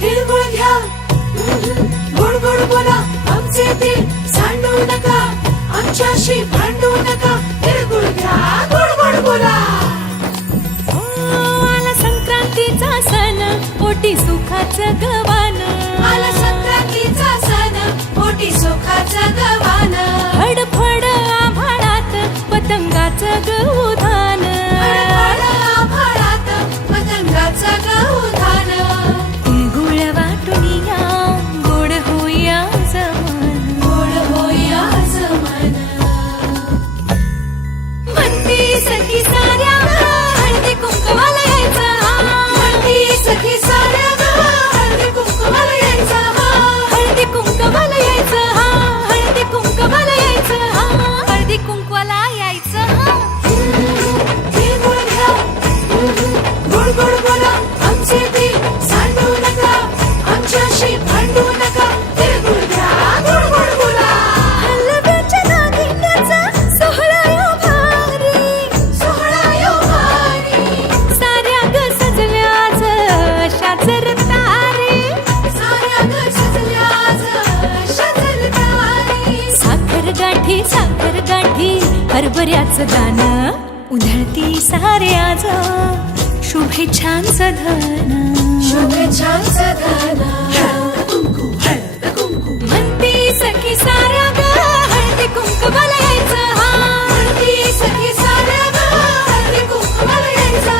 तिळगुळ घ्या, गोड गोड बोला, आमचे दिल सांडू नका, आमच्याशी भांडू नका. तिळगुळ घ्या, गोड गोड बोला. आला संक्रांतीचा सण, पोटी सुखाचं गवान. आला संक्रांतीचा सण, पोटी सुखाचं गवान. फडफड आभाळात पतंगाचं गौधान. फडफड आभाळात पतंगाचं गौधान. तिळगुळ वाटून या, गोड होईया जमान. गोड होईया जमान. म्हणती सखी साऱ्या हळदी कुंकवाला यायचं. म्हणती सखी साऱ्या हळदी कुंकवाला यायचं. हळदी कुंकवाला यायचं, हळदी कुंकवाला यायचं, हळदी कुंकवाला यायचं. तिळगुळ घ्या, गोड गोड बोला, आमचे दिल सांडू नका, आमच्याशी भांडू नका. तिळगुळ घ्या, गोड गोड बोला. हलव्याच्या नागिण्याचा सोहळा यो भारी. सोहळा यो भारी. साऱ्या ग सजल्याच शाजर तारे. साऱ्या ग सजल्याच शाजर तारे. साखर गाठी हरभऱ्याचं दान. उधळती सारे आज शुभेच्छांचं धन. शुभेच्छांचं धन. हळद कुंकू. म्हणती सखी साऱ्या ग हळदी कुंकवाला यायचं. म्हणती सखी साऱ्या ग हळदी कुंकवाला यायचं.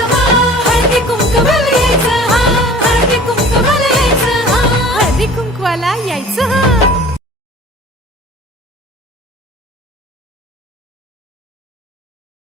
हळदी कुंकवाला यायचं, हळदी कुंकवाला यायचं, हळदी कुंकवाला यायचं.